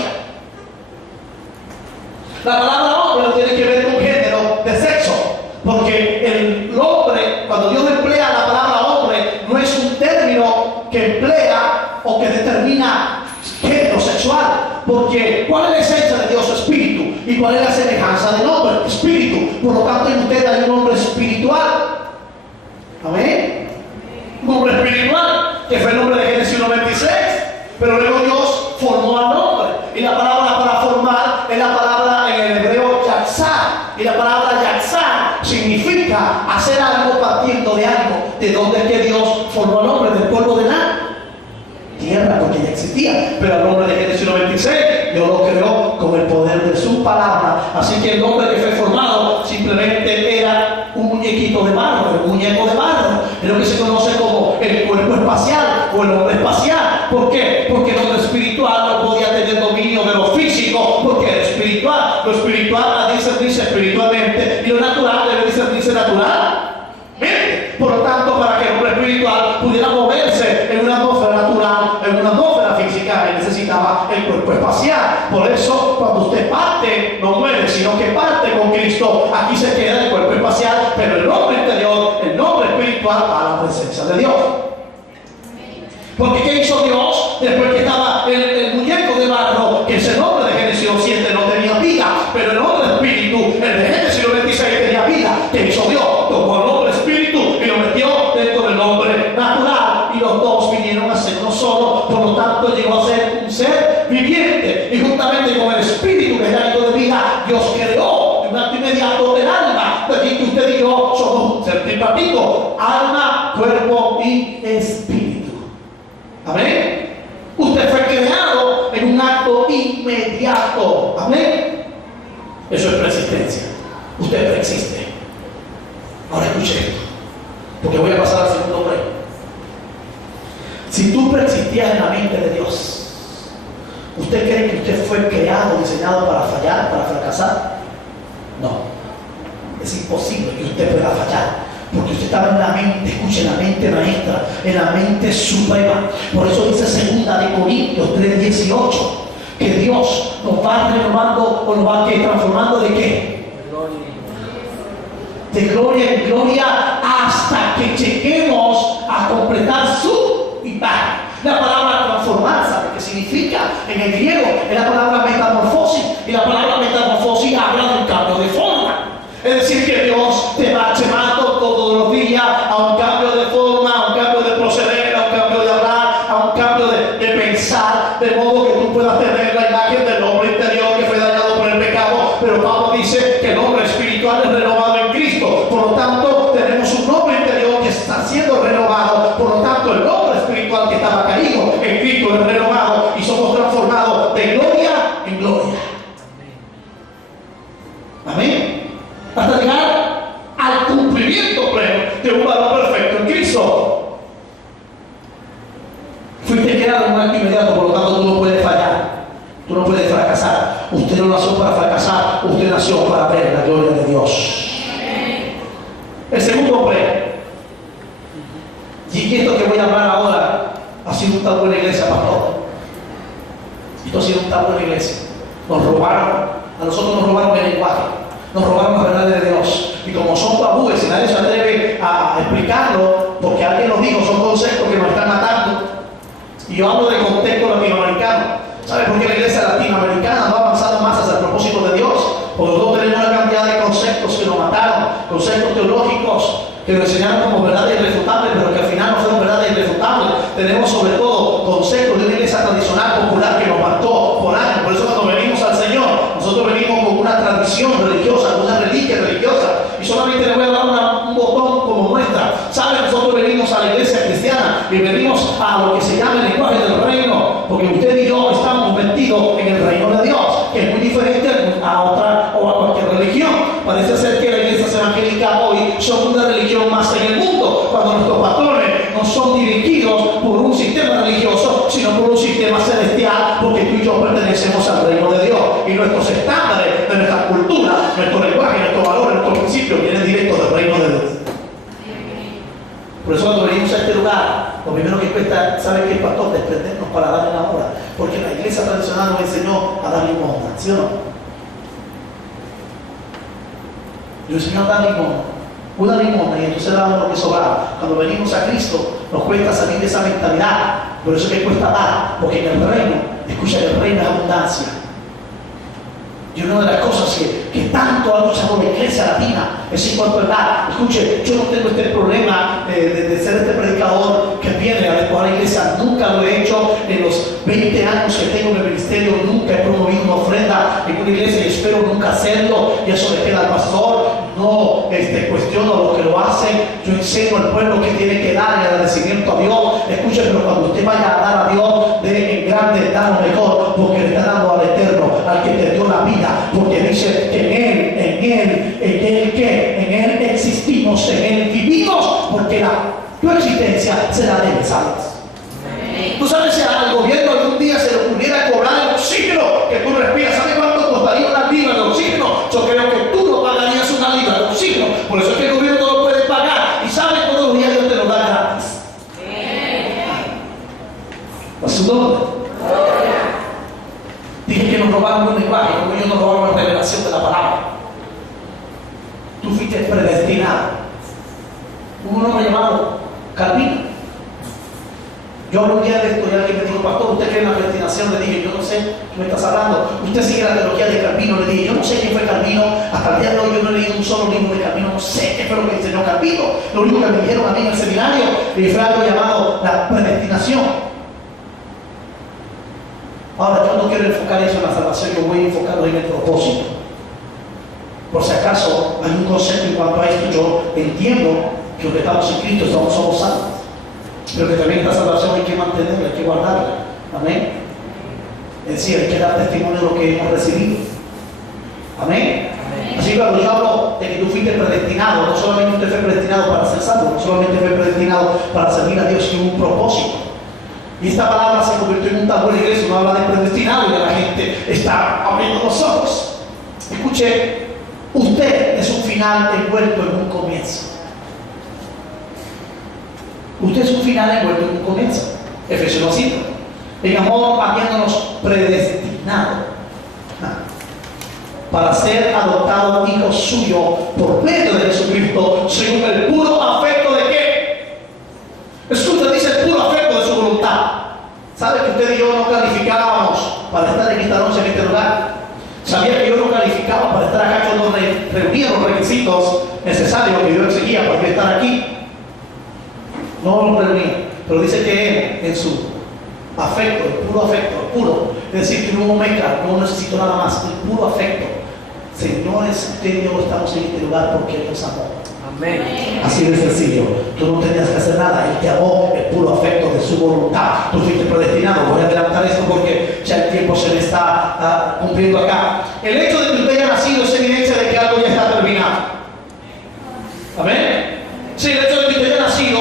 La palabra hombre no tiene que ver con género de sexo, porque el hombre, cuando Dios emplea la palabra hombre, no es un término que emplea o que determina género sexual, porque ¿cuál es la esencia de Dios? Espíritu. ¿Y cuál es la semejanza del hombre? Espíritu. Por lo tanto, en usted hay un hombre espiritual. Amén. Un hombre espiritual, que fue el nombre de Génesis 96. Pero luego Dios formó al hombre. Y la palabra para formar es la palabra en el hebreo yatzar. Y la palabra yatzar significa hacer algo partiendo de algo. ¿De dónde es que Dios formó al hombre? Del polvo de la tierra, porque ya existía. Pero el hombre de Génesis 96 Dios lo creó con el poder de su palabra. Así que el hombre que fue formado simplemente era un muñequito de barro, un muñeco de barro. Es lo que se conoce como el cuerpo espacial o el hombre espacial. ¿Por qué? Porque el hombre espiritual no podía tener dominio de lo físico, porque era espiritual. Lo espiritual debe discernirse espiritualmente y lo natural debe discernirse naturalmente. Por lo tanto, para que el hombre espiritual pudiera moverse en una atmósfera natural, en una atmósfera física, él necesitaba el cuerpo espacial. Por eso, cuando usted parte, no muere, sino que parte con Cristo. Aquí se queda el cuerpo espacial, pero el hombre interior, el hombre espiritual, va a la presencia de Dios. Porque ¿qué hizo Dios? Después que estaba el muñeco de barro, que es el hombre de Génesis 7, no tenía vida, pero el hombre espíritu, el de Génesis 26, tenía vida. ¿Qué hizo Dios? Tomó el hombre espíritu y lo metió dentro del hombre natural, y los dos vinieron a ser uno solo. Por lo tanto, llegó a ser un ser viviente. Y juntamente tripartito: alma, cuerpo y espíritu. Amén. Usted fue creado en un acto inmediato. Amén. Eso es preexistencia. Usted preexiste. Ahora escuche esto, porque voy a pasar al segundo break. Si tú preexistías en la mente de Dios, ¿usted cree que usted fue creado, diseñado para fallar, para fracasar? No. Es imposible que usted pueda fallar, porque usted estaba en la mente, escuche, en la mente maestra, en la mente suprema. Por eso dice 2 de Corintios 3:18, que Dios nos va renovando o nos va transformando ¿de qué? De gloria en gloria, hasta que lleguemos a completar su imagen. La palabra transformar, ¿sabe qué significa? En el griego es la palabra metamorfosis, y la palabra metamorfosis habla de un cambio de forma. Es decir, que Dios te va llevando todos los días a un cambio de forma, a un cambio de proceder, a un cambio de hablar, a un cambio de pensar, de modo que tú puedas tener la imagen del hombre interior que fue dañado por el pecado. Pero Pablo dice que el hombre espiritual es renovado en Cristo. Por lo tanto, tenemos un hombre interior que está siendo renovado. Por lo tanto, el hombre espiritual que estaba caído en Cristo es renovado, y somos transformados de gloria en gloria. Amén. Hasta llegar al cumplimiento pleno de un varón perfecto en Cristo. Fuiste creado en un acto inmediato, por lo tanto tú no puedes fallar, tú no puedes fracasar. Usted no nació para fracasar, usted nació para ver la gloria de Dios. El segundo pleno, y esto que voy a hablar ahora ha sido un tabú en la iglesia, pastor. Esto ha sido un tabú en la iglesia. Nos robaron, a nosotros nos robaron el lenguaje, nos robaron las verdades de Dios. Y como son tabúes y nadie se atreve a explicarlo, porque alguien nos dijo, son conceptos que nos están matando. Y yo hablo de contexto latinoamericano. ¿Sabe por qué la iglesia latinoamericana no ha avanzado más hacia el propósito de Dios? Porque nosotros tenemos una cantidad de conceptos que nos mataron, conceptos teológicos que nos enseñaron como verdades irrefutables, pero que al final no fueron verdades irrefutables. Tenemos sobre todo conceptos de una iglesia tradicional popular que nos mató por años. Por eso cuando venimos al Señor, nosotros venimos con una tradición religiosa, con una reliquia religiosa. Y solamente le voy a dar un botón como muestra. ¿Sabe? Nosotros venimos a la iglesia cristiana y venimos a lo que se llama el lenguaje del reino, porque usted y yo estamos metidos en el reino de Dios, que es muy diferente a otra o a cualquier religión. Parece ser que las iglesias evangélicas hoy son una religión más en el mundo, cuando nuestros patrones no son dirigidos por un sistema religioso, sino por un sistema celestial, porque tú y yo pertenecemos al reino de Dios, y nuestros estándares de nuestra cultura, nuestro lenguaje, nuestros valores, nuestros principios vienen directos del reino de Dios. Por eso cuando venimos a este lugar, lo primero que cuesta, ¿sabe qué, pastor? Desprendernos para darle una hora, porque la iglesia tradicional nos enseñó a dar limosna, ¿sí o no? Yo enseñó a dar limosna, una limosna, y entonces damos lo que sobraba. Cuando venimos a Cristo, nos cuesta salir de esa mentalidad. Por eso es que cuesta dar, porque en el reino, escucha, el reino es abundancia. Y una de las cosas que tanto ha luchado la iglesia latina es en cuanto a dar. Escuche, yo no tengo este problema de ser este predicador que viene a la iglesia. Nunca lo he hecho en los 20 años que tengo en el ministerio. Nunca he promovido una ofrenda en una iglesia y espero nunca hacerlo. Y eso le queda al pastor. No cuestiono a los que lo hacen. Yo enseño al pueblo que tiene que dar el agradecimiento a Dios. Escuche, pero cuando usted vaya a dar a Dios, de en grande, da lo mejor, porque le está dando al Eterno, al que te dio la vida. Porque dice que en Él existimos, en Él vivimos, porque tu existencia será de Él, ¿sabes? Tú sabes, si al gobierno algún día se le ocurriera cobrar el oxígeno que tú respiras, ¿sabes cuánto costaría una libra de oxígeno? Yo creo que tú no pagarías una libra de oxígeno. Por eso es que el gobierno no lo puede pagar. Y sabes, todos los días Dios te lo da gratis. ¿A su nombre? Dije que nos robaron un lenguaje, como ellos nos robaron la revelación de la palabra. Tú fuiste predestinado. Hubo un hombre llamado Calvino. Yo hablé un día de esto y alguien me dijo, pastor, ¿usted cree en la predestinación? Le dije, yo no sé, ¿qué me estás hablando? Usted sigue la teología de Calvino. Le dije, yo no sé quién fue Calvino. Hasta el día de hoy yo no he leído un solo libro de Calvino. No sé qué fue lo que enseñó Calvino. Lo único que me dijeron a mí en el seminario fue algo llamado la predestinación. Ahora, yo no quiero enfocar eso en la salvación, yo voy a enfocarlo en el propósito. Por si acaso hay un concepto en cuanto a esto, yo entiendo que los que estamos en Cristo somos salvos, pero que también esta salvación hay que mantenerla, hay que guardarla. Amén. Es decir, hay que dar testimonio de lo que hemos recibido. Amén. Así que cuando yo hablo de que tú fuiste predestinado, no solamente usted fue predestinado para ser salvo, no solamente fue predestinado para servir a Dios, sino un propósito. Y esta palabra se convirtió en un tabú en la iglesia, uno habla de predestinado y la gente está abriendo los ojos. Escuche, usted es un final envuelto en un comienzo. Usted es un final envuelto en un comienzo. Efesios lo cita. En amor, habiéndonos predestinado para ser adoptado hijo suyo por medio de Jesucristo, según el puro afecto de qué. Escucha, dice el puro afecto de su voluntad. ¿Sabe que usted y yo no calificábamos para estar en esta noche en este lugar? ¿Sabía que yo no calificaba para estar acá cuando reunía los requisitos necesarios que yo exigía para estar aquí? No los reunía, pero dice que él, en su afecto, el puro afecto, el puro, es decir, que no mezcla, no necesito nada más, el puro afecto. Señores, usted y yo estamos en este lugar porque Él nos amó. Amén. Así de sencillo. Tú no tenías que hacer nada, Él te amó, el puro afecto de su voluntad. Tú fuiste predestinado. Voy a adelantar esto porque ya el tiempo se me está cumpliendo acá. El hecho de que usted haya nacido es evidencia de que algo ya está terminado. Amén. Sí, el hecho de que usted haya nacido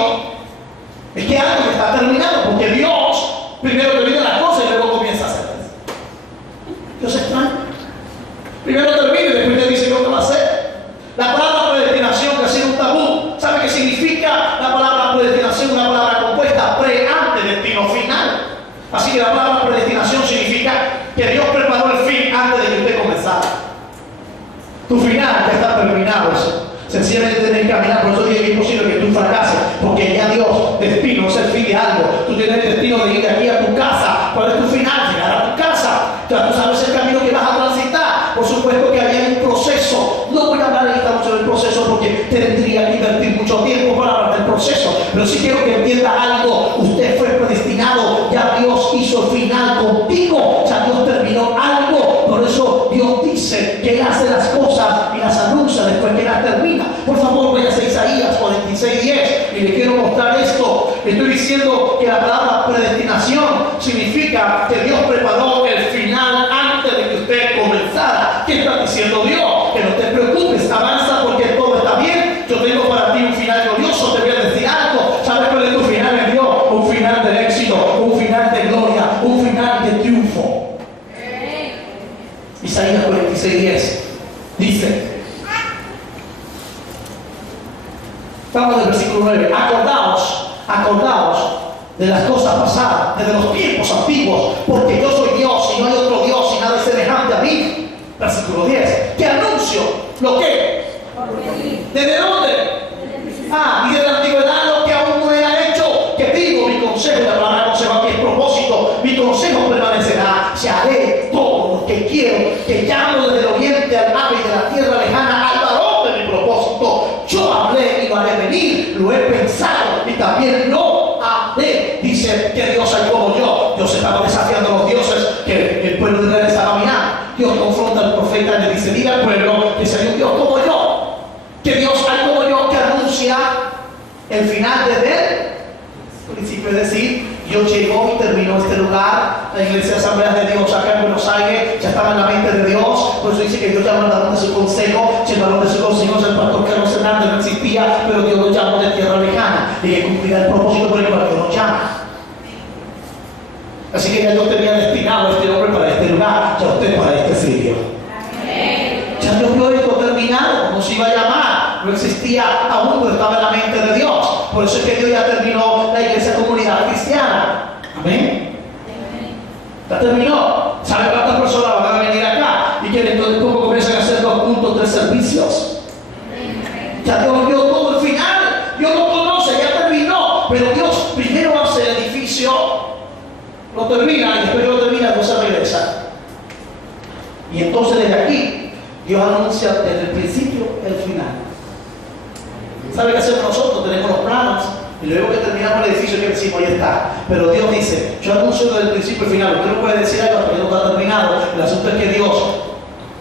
es que algo ya está terminado, porque Dios primero termina las cosas y luego comienza a hacerlas. Dios es extraño. Primero termina y después te dice lo que va a hacer. La palabra predestinación, que ha sido un tabú, ¿sabe qué significa la palabra predestinación? Una palabra compuesta, pre, ante, destino, final. Así que la palabra predestinación significa que Dios preparó el fin antes de que usted comenzara. Tu final ya está terminado. Sencillamente tienes que caminar, por eso digo que es imposible que tú fracases, porque ya Dios destino es el fin de algo. Tú tienes el destino de ir de aquí a tu casa. ¿Cuál es tu final? Llegar a tu casa. Ya tú sabes el camino que vas a transitar. Por supuesto que había un proceso. No voy a hablar esta noche del proceso porque tendría que invertir mucho tiempo para hablar del proceso. Pero sí quiero que entienda algo. Usted fue predestinado. Ya Dios hizo el final contigo. Ya Dios terminó algo. Por eso Dios dice que Él hace las cosas y las anuncia después que las termina. Por favor, vaya a Isaías 46:10 y le quiero mostrar esto. Estoy diciendo que la palabra predestinación significa que Dios preparó el final antes de que usted comenzara. ¿Qué está diciendo Dios? Que no te preocupes, avanza porque todo está bien. Yo tengo para ti un final glorioso. Te voy a decir algo. ¿Sabes cuál es tu final en Dios? Un final de éxito, un final de gloria, un final de triunfo. Isaías 46:10 dice, estamos en el versículo 9, acordaos de las cosas pasadas, desde los tiempos antiguos, porque yo soy Dios y no hay otro Dios y nada semejante a mí. Versículo 10, que anuncio lo que, ¿desde dónde? Y de la antigüedad lo que aún no era hecho, que digo, mi consejo, la palabra consejo aquí es propósito, mi consejo permanecerá, se haré todo lo que quiero, que llamo desde el oriente al mar y de la tierra lejana al varón de mi propósito. Yo hablé y lo haré venir, lo he pensado y también lo haré. Dice que Dios hay como yo. Dios estaba desafiando a los dioses que el pueblo de Israel estaba mirando. Dios confronta al profeta y le dice, diga al pueblo que sería un Dios como yo, que Dios hay como yo, que anuncia el final desde el principio. Es decir, Dios llegó y terminó este lugar. La iglesia de Asambleas de Dios acá en Buenos Aires ya estaba en la mente de Dios. Por eso dice que Dios llamó al varón de su consejo. Si el varón de su consejo es el pastor Carlos Hernández, no existía, pero Dios lo llamó de tierra lejana y que cumplirá el propósito por el cual Dios lo llama. Así que ya Dios tenía destinado a este hombre para este lugar, ya usted para este sitio. Ya Dios vio esto terminado, no se iba a llamar, no existía aún, pero estaba en la mente de Dios. Por eso es que Dios ya terminó la iglesia comunidad cristiana. Amén. Ya terminó. ¿Sabe cuántas personas van a venir acá? Y que entonces poco comienzan a hacer 2 cultos, 3 servicios. Ya Dios vio todo el final. Dios lo conoce, ya terminó. Pero Dios primero hace el edificio, lo termina y después que lo termina, Dios se regresa. Y entonces desde aquí, Dios anuncia desde el principio el final. ¿Sabe qué hacemos nosotros? Tenemos los planos y luego que terminamos el edificio que decimos, ya está. Pero Dios dice, yo anuncio desde el principio al final. Usted no puede decir algo hasta que no está terminado. El asunto es que Dios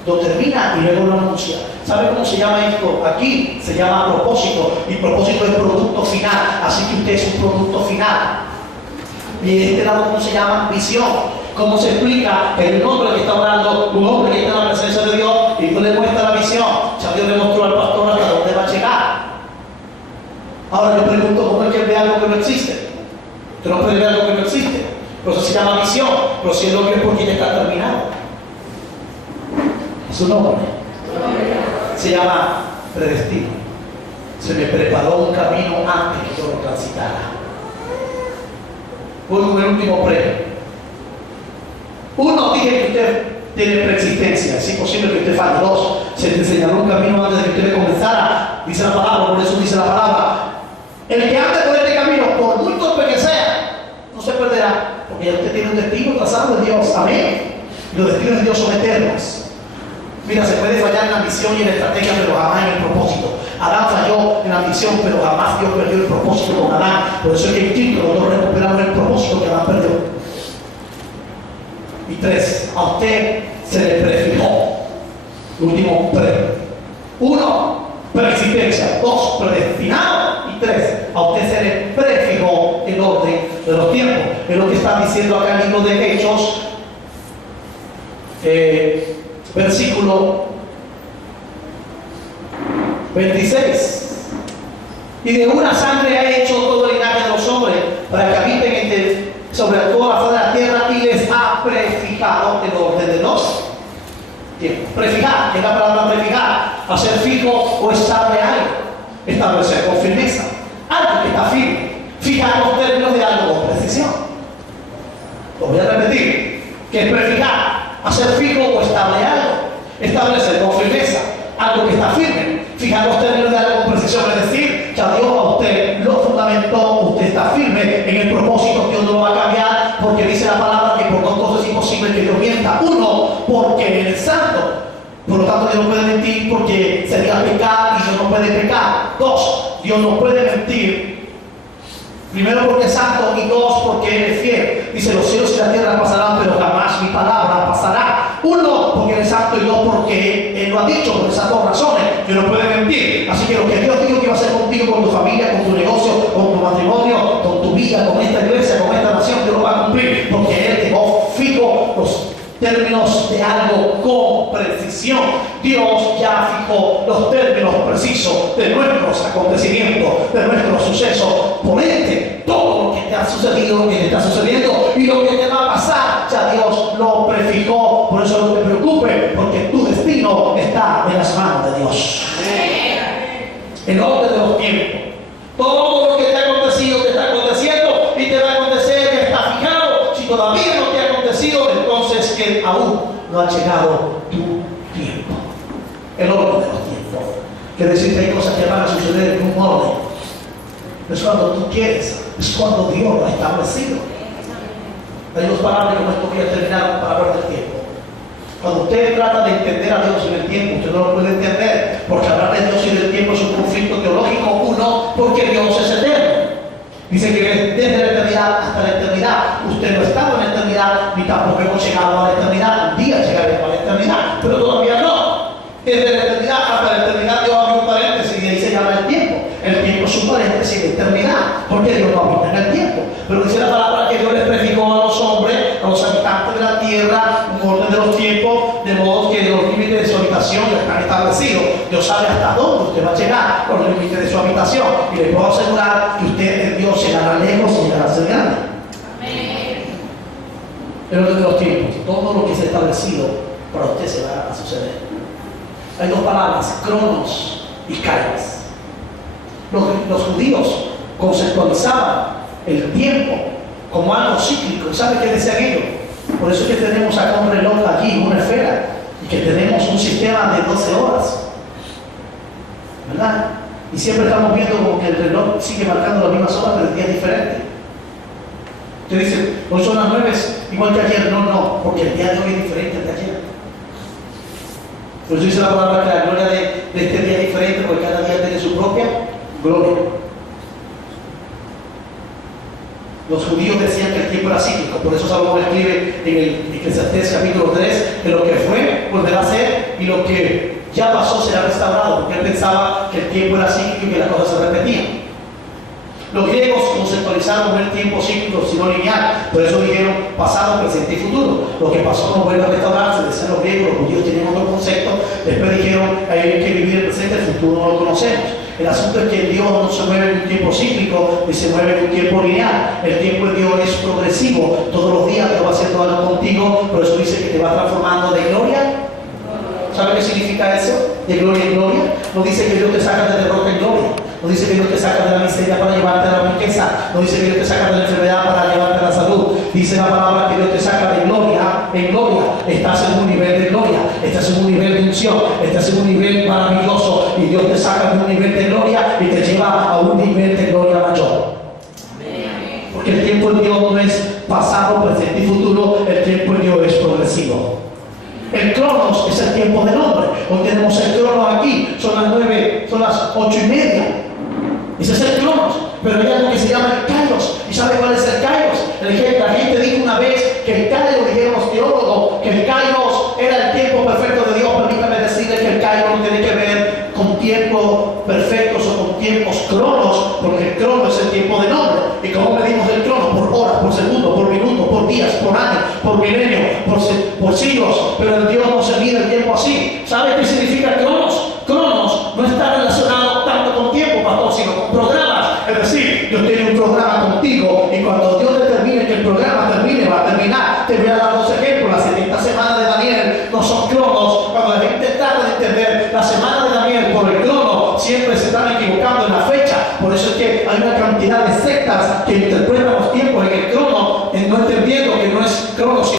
lo termina y luego lo anuncia. ¿Sabe cómo se llama esto? Aquí se llama propósito, y propósito es producto final, así que usted es un producto final. Y de este lado, ¿cómo se llama? Visión. ¿Cómo se explica que el hombre que está orando, un hombre que está en la presencia de Dios, y tú le muestras la visión? Ya Dios le mostró al pastor hasta dónde va a llegar. Ahora yo pregunto, ¿cómo es que él ve algo que no existe? Usted no puede ver algo que no existe. Pero eso se llama visión. Pero si él lo ve porque ya está terminado. Es un nombre. Se llama predestino. Se me preparó un camino antes que yo lo transitara. Por un último premio. Uno, dije que usted tiene preexistencia. Es imposible que usted falle. Dos, se te señaló un camino antes de que usted comenzara. Dice la palabra, por eso dice la palabra. El que ande por este camino, por muy torpe que sea, no se perderá. Porque ya usted tiene un destino trazado de Dios. Amén. Y los destinos de Dios son eternos. Mira, se puede fallar en la misión y en la estrategia, pero jamás en el propósito. Adán falló en la misión, pero jamás Dios perdió el propósito con Adán. Por eso es que en Cristo nosotros recuperamos el propósito que Adán perdió. Y tres, a usted se le prefijó. Último premio. Uno, preexistencia. Dos, predestinado. Y tres, a usted se le prefijó el orden de los tiempos. Es lo que está diciendo acá en el libro de Hechos. Versículo 26. Y de una sangre ha hecho todo el linaje de los hombres para que habiten sobre toda la faz de la tierra, y les ha prefijado el orden de los tiempos. Prefijar, que es la palabra prefijar, hacer fijo o estable algo, establecer con firmeza, algo que está firme, fijar los términos de algo con precisión. Lo voy a repetir, que es prefijar, hacer fijo o estable algo, establecer con firmeza, algo que está firme, fijar los términos de algo con precisión, es decir, ya Dios a usted lo fundamentó, usted está firme en el propósito, Dios no lo va a cambiar, porque dice la palabra que por dos cosas es imposible que Dios mienta. Uno, porque Él es santo, por lo tanto Dios no puede mentir porque sería pecar y Dios no puede pecar. Dos, Dios no puede mentir. Primero porque es santo, y dos porque Él es fiel. Dice, los cielos y la tierra pasarán, pero jamás mi palabra pasará. Uno, porque Él es santo, y dos, porque Él lo ha dicho por esas dos razones. Dios no puede mentir. Así que lo que Dios dijo que iba a hacer contigo, con tu familia, con tu negocio, con tu matrimonio, con tu vida, con esta iglesia, con esta nación, Dios lo va a cumplir, porque Él dejó fijo los términos de algo con precisión. Dios ya fijó los términos precisos de nuestros acontecimientos, de nuestros sucesos. Por ende, todo lo que te ha sucedido, lo que te está sucediendo y lo que te va a pasar, ya Dios lo prefijó. Por eso no te preocupes, porque tu destino está en las manos de Dios. El orden de los tiempos. Todo lo que te ha acontecido, te está aconteciendo y te va a acontecer, ya está fijado. Si todavía no te ha acontecido, entonces que aún no ha llegado tu tiempo. El orden de los tiempos. Quiere decir que hay cosas que van a suceder en un orden. Es cuando tú quieres, es cuando Dios lo ha establecido. Hay dos palabras como esto voy a terminar para hablar del tiempo. Cuando usted trata de entender a Dios en el tiempo, usted no lo puede entender, porque hablar de Dios y del tiempo es un conflicto teológico. Uno, porque Dios es eterno. Dice que desde la eternidad hasta la eternidad. Usted no está en la eternidad, ni tampoco hemos llegado a la eternidad. Un día llegaremos a la eternidad, pero todavía no. Desde la eternidad hasta la eternidad Dios abre un paréntesis y ahí se llama el tiempo. El tiempo es un paréntesis de eternidad, porque Dios no habita en el tiempo. Pero dice la palabra que Dios les prefijó a los hombres, a los habitantes de la tierra, un orden de los tiempos, de modo que los límites de su habitación ya están establecidos. Dios sabe hasta dónde usted va a llegar con los límites de su habitación. Y le puedo asegurar que usted en Dios llegará lejos y llegará a ser grande. Amén. El orden de los tiempos, todo lo que es establecido para usted se va a suceder. Hay dos palabras, cronos y kairos. Los judíos conceptualizaban el tiempo como algo cíclico. ¿Sabe qué decían ellos? Por eso es que tenemos acá un reloj allí, una esfera, y que tenemos un sistema de 12 horas. ¿Verdad? Y siempre estamos viendo como que el reloj sigue marcando las mismas horas, pero el día es diferente. Usted dice, hoy son las 9, igual que ayer. No, porque el día de hoy es diferente al de ayer. Por eso dice la palabra que la gloria de este día es diferente, porque cada día tiene su propia gloria. Los judíos decían que el tiempo era cíclico, por eso Salomón escribe en el Eclesiastés capítulo 3 que lo que fue volverá a ser, y lo que ya pasó, será restaurado, porque él pensaba que el tiempo era cíclico y que las cosas se repetían. Los griegos conceptualizaron no el tiempo cíclico, sino lineal. Por eso dijeron pasado, presente y futuro. Lo que pasó no vuelve a restaurarse, decían los griegos, los judíos tenían otro concepto. Después dijeron, hay que vivir el presente, el futuro no lo conocemos. El asunto es que Dios no se mueve en un tiempo cíclico ni se mueve en un tiempo lineal. El tiempo de Dios es progresivo. Todos los días Dios va haciendo algo contigo, por eso dice que te va transformando de gloria. ¿Sabe qué significa eso? De gloria en gloria. No dice que Dios te saca de derrota en gloria. No dice que Dios te saca de la miseria para llevarte a la riqueza. No dice que Dios te saca de la enfermedad para llevarte a la salud. Dice la palabra que Dios te saca de gloria en gloria. Estás en un nivel de gloria. Estás en un nivel de unción. Estás en un nivel maravilloso. Y Dios te saca de un nivel de gloria y te lleva a un nivel de gloria mayor. Porque el tiempo de Dios no es pasado, presente y futuro. El tiempo de Dios es progresivo. El cronos es el tiempo del hombre. Hoy tenemos el cronos aquí. Son las 9, son las 8:30. Ese es el cronos. Pero hay algo que se llama el kairos. ¿Y sabe cuál es el kairos? La gente dijo una vez que el kairos, dijeron los teólogos, que el kairos era el tiempo perfecto de Dios. Permítame decirle que el kairos no tiene que ver con tiempos perfectos o con tiempos cronos, porque el crono es el tiempo del hombre. ¿Y cómo medimos el crono? Por horas, por segundos, por minutos, por días, por años, por milenios, por siglos. Pero el Dios no se mide el tiempo así. ¿Sabe qué significa cronos? Cronos no está relacionado tanto con tiempo, pastor, sino con programas. Es decir, Dios tiene un programa contigo y cuando Dios determine que el programa termine, va a terminar. Te voy a dar dos ejemplos. Las 70 semanas de Daniel no son cronos. Cuando la gente trata de entender la semana de Daniel por el crono, siempre se están equivocando en la fecha. Por eso es que hay una cantidad de sectas que interpretan los tiempos en el crono, no entendiendo que no es crono,